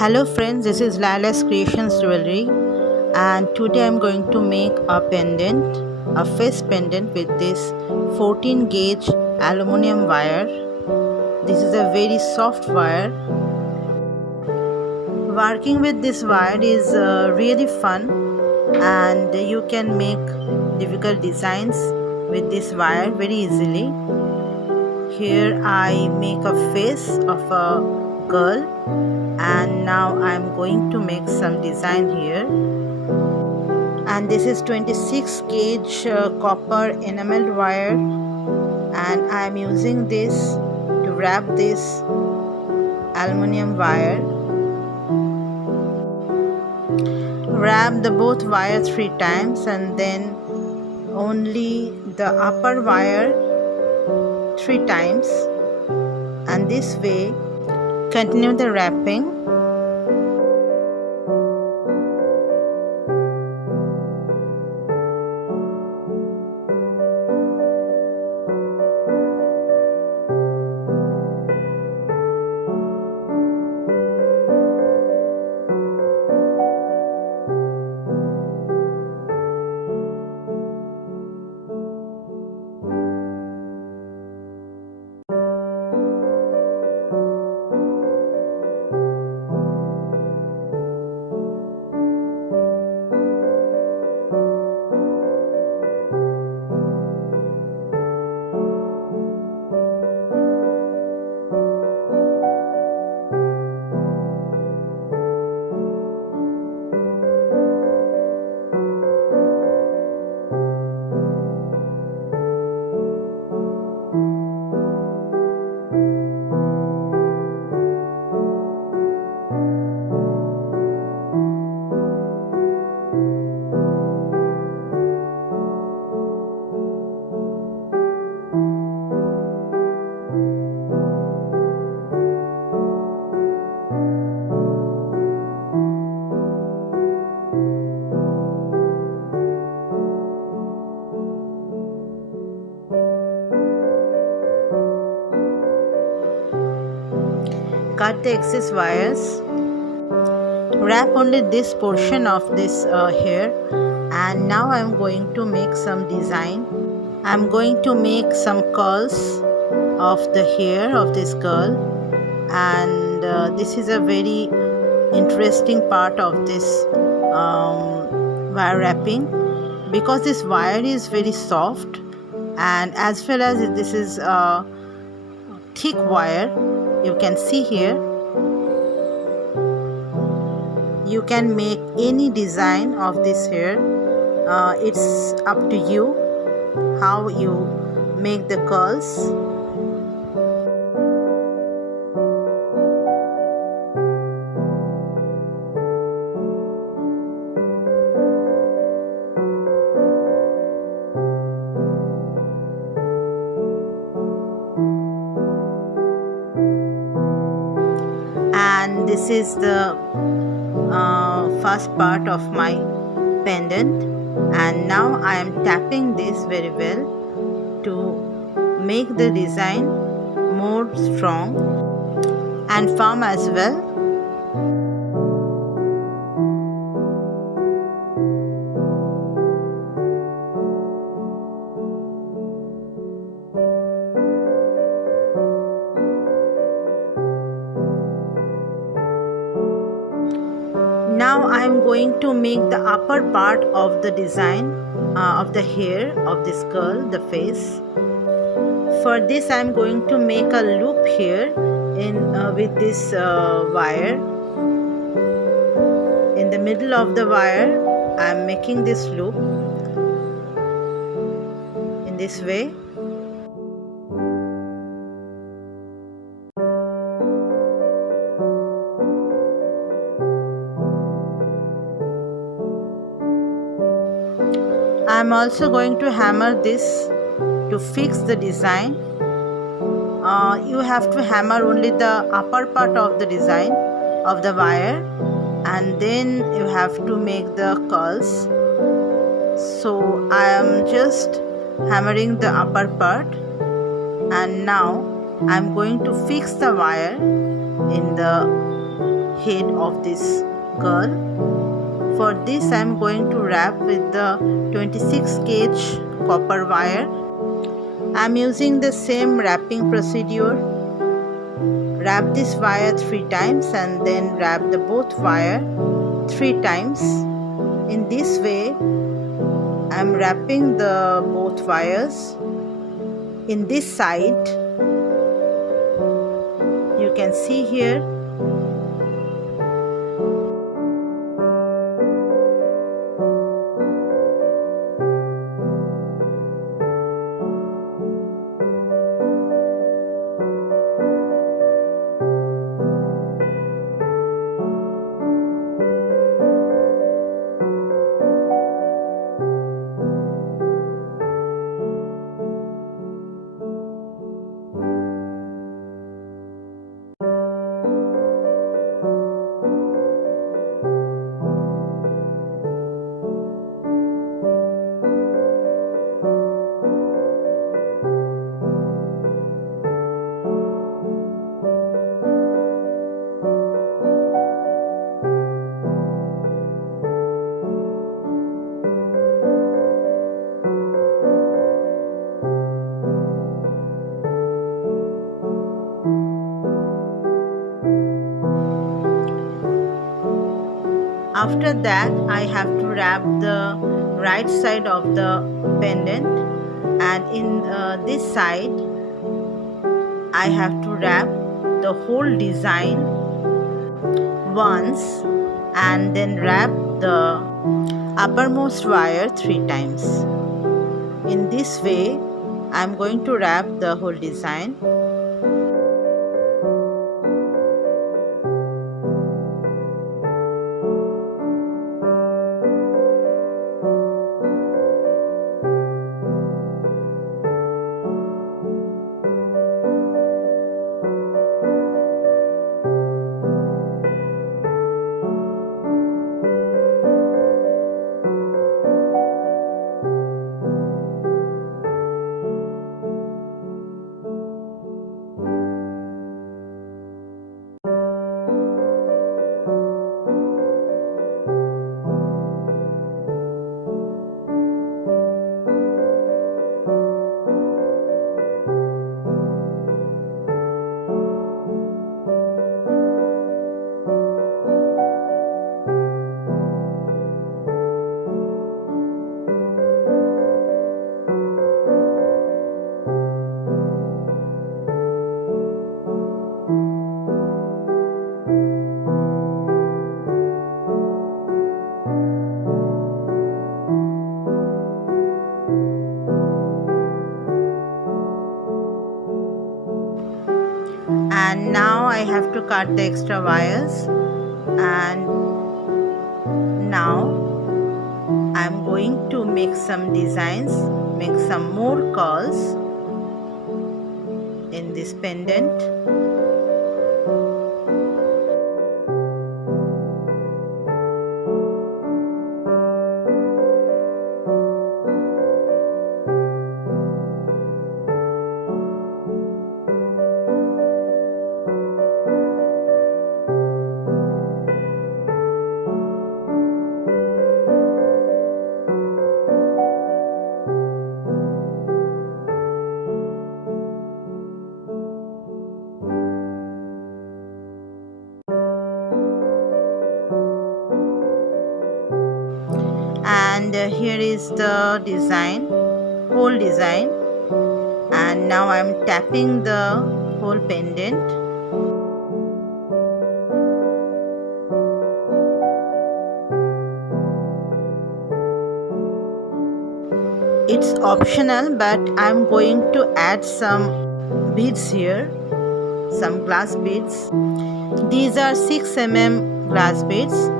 Hello friends, this is Lala's Creations Jewelry, and today I'm going to make a pendant, a face pendant with this 14 gauge aluminum wire. This is a very soft wire. Working with this wire is really fun, and you can make difficult designs with this wire very easily. Here I make a face of a girl, and now I'm going to make some design here. And this is 26 gauge copper enameled wire, and I'm using this to wrap this aluminum wire. Wrap the both wire 3 times and then only the upper wire 3 times, and this way continue the wrapping. Cut the excess wires. Wrap only this portion of this hair, and now I'm going to make some design. I'm going to make some curls of the hair of this girl, and this is a very interesting part of this wire wrapping, because this wire is very soft, and as well as this is a thick wire. You can see here, you can make any design of this hair. It's up to you how you make the curls. And this is the first part of my pendant, and now I am tapping this very well to make the design more strong and firm as well. Now I am going to make the upper part of the design of the hair of this girl, the face. For this I am going to make a loop here with this wire. In the middle of the wire I am making this loop in this way. I am also going to hammer this to fix the design. You have to hammer only the upper part of the design of the wire, and then you have to make the curls. So I am just hammering the upper part, and now I am going to fix the wire in the head of this girl. For this I am going to wrap with the 26 gauge copper wire. I am using the same wrapping procedure. Wrap this wire 3 times and then wrap the both wire 3 times. In this way I am wrapping the both wires in this side. You can see here. After that I have to wrap the right side of the pendant, and in this side I have to wrap the whole design once and then wrap the uppermost wire 3 times. In this way I am going to wrap the whole design. And now I have to cut the extra wires, and now I'm going to make some designs, make some more curls in this pendant. And here is the design, whole design, and now I'm tapping the whole pendant. It's optional, but I'm going to add some beads here, some glass beads. These are 6 mm glass beads.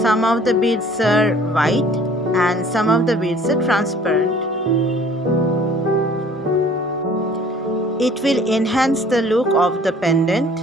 Some of the beads are white and some of the beads are transparent. It will enhance the look of the pendant.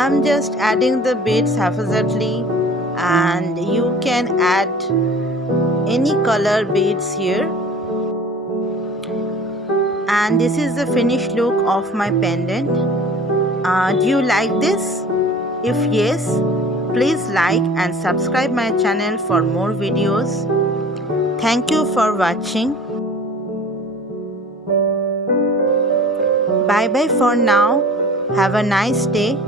I'm just adding the beads haphazardly, and you can add any color beads here. And this is the finished look of my pendant. Do you like this? If yes, please like and subscribe my channel for more videos. Thank you for watching. Bye bye for now. Have a nice day.